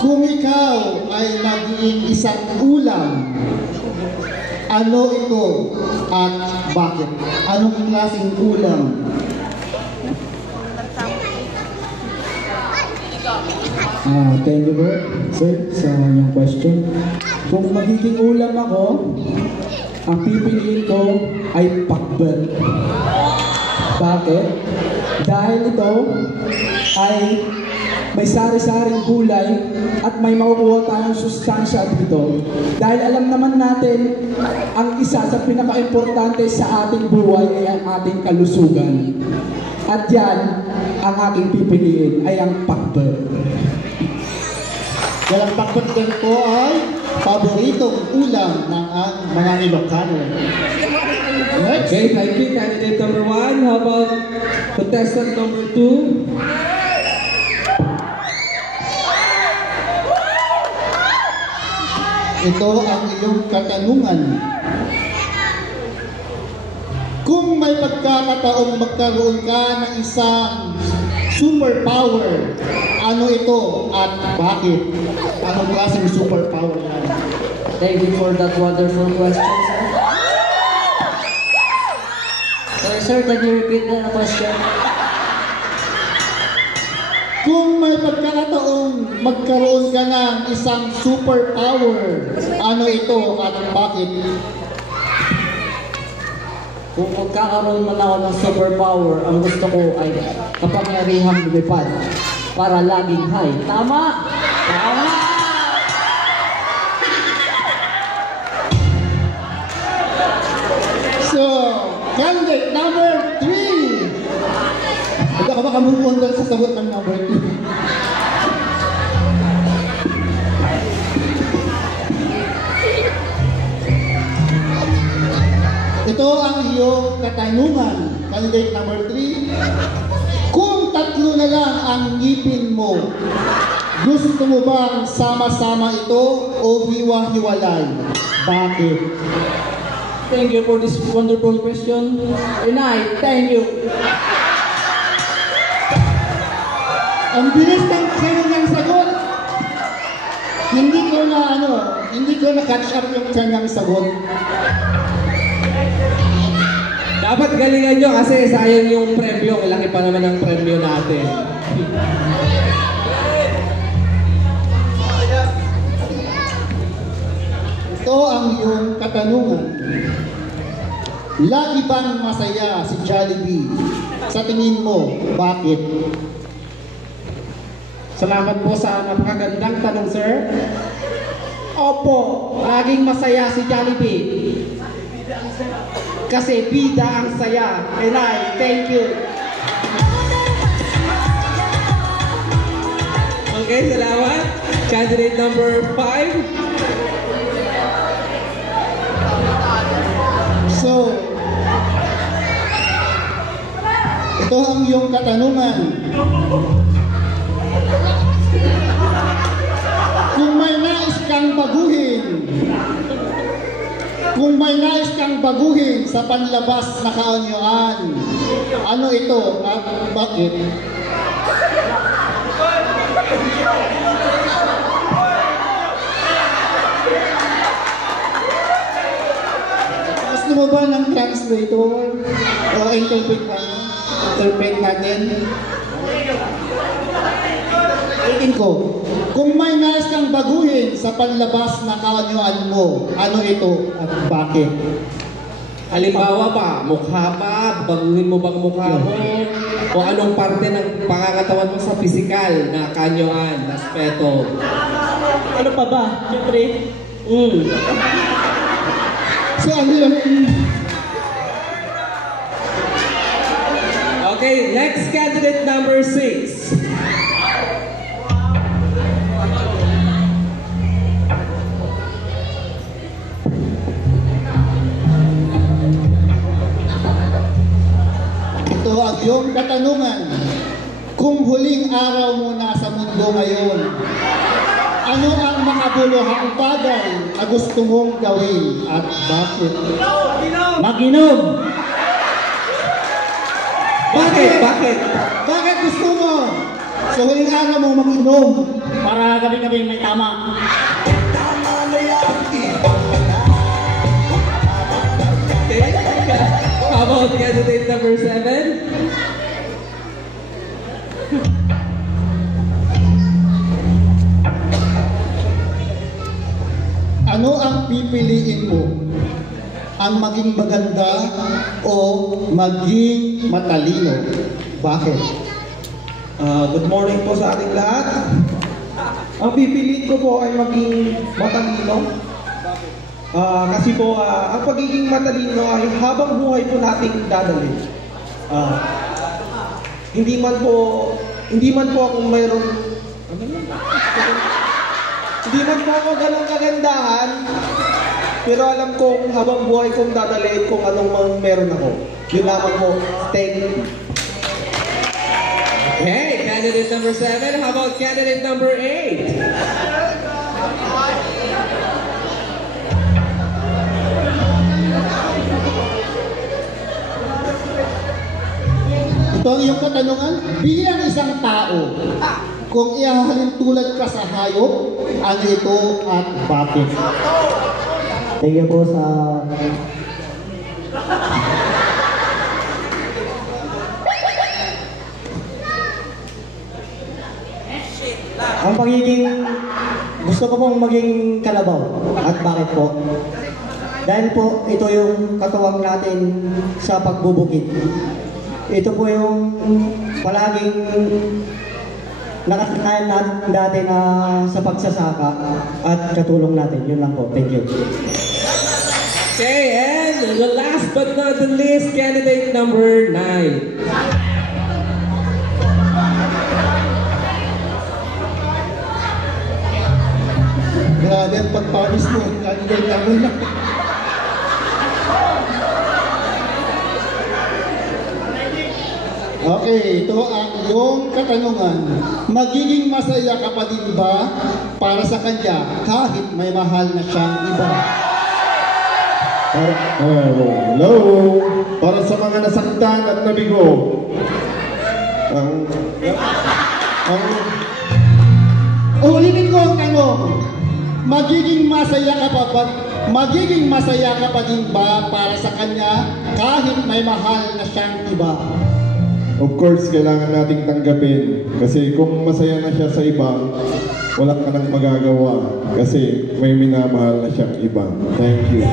Kung ikaw ay magiging isang ulam, ano ito at bakit? Anong klaseng ulam? Thank you, sir, sa inyong question. Kung magiging ulam ako, ang pipiliin ko ay pakbet. Bakit? Dahil ito ay may sari-saring gulay at may makukuha tayong sustansya dito. Dahil alam naman natin, ang isa sa pinaka-importante sa ating buhay ay ang ating kalusugan. At yan, ang aking pipiliin ay ang pakbet. Dahil ang pakbet din po ay paboritong ulam ng mga Ilocano. Next. Okay, thank you, candidate number 1. How about contestant number 2? Ito ang iyong katanungan. Kung may pagkakataong magkaroon ka ng isang superpower, ano ito at bakit? Anong klaseng superpower yan? Thank you for that wonderful question, sir. Sir, can you repeat the question? Kung may pagkakataong magkaroon ka ng isang superpower, ano ito at bakit? Kung magkakaroon man ako ng superpower, ang gusto ko ay kapangyarihang lumipad para laging high. Tama! Tama! So, candidate number 3. Ito ka baka move on sa sagot ng number 2. Ito ang iyong katanungan, candidate number 3. Kung tatlo na lang ang ngipin mo, gusto mo bang sama-sama ito o hiwa-hiwalay? Bakit? Thank you for this wonderful question. Inay, thank you. Ang bilis ng kanyang sagot. Hindi ko na catch up yung kanyang sagot. Dapat galingan nyo kasi sayang yung premyo. Laki pa naman ang premyo natin. Ito ang iyong katanungan. Lagi bang masaya si Jollibee? Sa tingin mo, bakit? Salamat po sa napakagandang tanong, sir. Opo, laging masaya si Jollibee. Kasi bida ang saya. And I thank you. Okay, salamat. Candidate number 5. So, ito ang iyong katanungan. Kung may nais kang baguhin sa panlabas na kaanyuan, ano ito at bakit? Gusto mo ba ng translator? O interpret natin? Ulitin ko. Kung may nais kang baguhin sa panlabas na kaanyuan mo, ano ito at bakit? Halimbawa pa, mukha pa, baguhin mo bang mukha mo? O anong parte ng pangangatawan mo sa pisikal na kanyoan, na aspeto? Ano pa ba? Siyempre, So ano yun? Okay, next candidate number 6. Ito ang iyong katanungan. Kung huling araw mo na sa mundo ngayon, ano ang makabuluhang bagay na gusto mong gawin at bakit? mag-inom! Bakit? Bakit? Bakit gusto mo? So Sa huling araw mo mag-inom. Para gabi-gabi may tama. Okay. How about candidate number 7? Ano ang pipiliin mo? Ang maging maganda o maging matalino? Bakit? Good morning po sa ating lahat. Ang pipiliin ko po ay maging matalino. Kasi po, ang pagiging matalino ay habang buhay po nating dadalhin. Hindi man po ako mayroon, hindi man po ako ganong kagandahan, pero alam ko kung habang buhay kong dadalhin kung anong mang meron ako. Yun lamang po. Thank you. Okay, candidate number 7. How about candidate number 8? Ito ang iyong katanungan. Bilang isang tao, kung ihahalin tulad ka sa hayop, ano ito at bakit? Thank you po sa... Ang pagiging... Gusto ko pong maging kalabaw. At bakit po? Dahil po, ito yung katuwang natin sa pagbubukid. Ito po yung palaging nakasanayan natin dati na sa pagsasaka at katulong natin. Yun lang po. Thank you. Okay, and the last but not the least, candidate number 9. Grabe ang pagpawis mo. Candidate number 9. Okay, ito ang iyong katanungan. Magiging masaya ka pa din ba para sa kanya kahit may mahal na siyang iba? Hello! Para sa mga nasaktan at nabigo. Ulitin ko ang tanong. Magiging masaya ka pa din ba para sa kanya kahit may mahal na siyang iba? Of course, kailangan nating tanggapin. Kasi kung masaya na siya sa iba, wala ka nang magagawa. Kasi may minamahal na siyang iba. Thank you.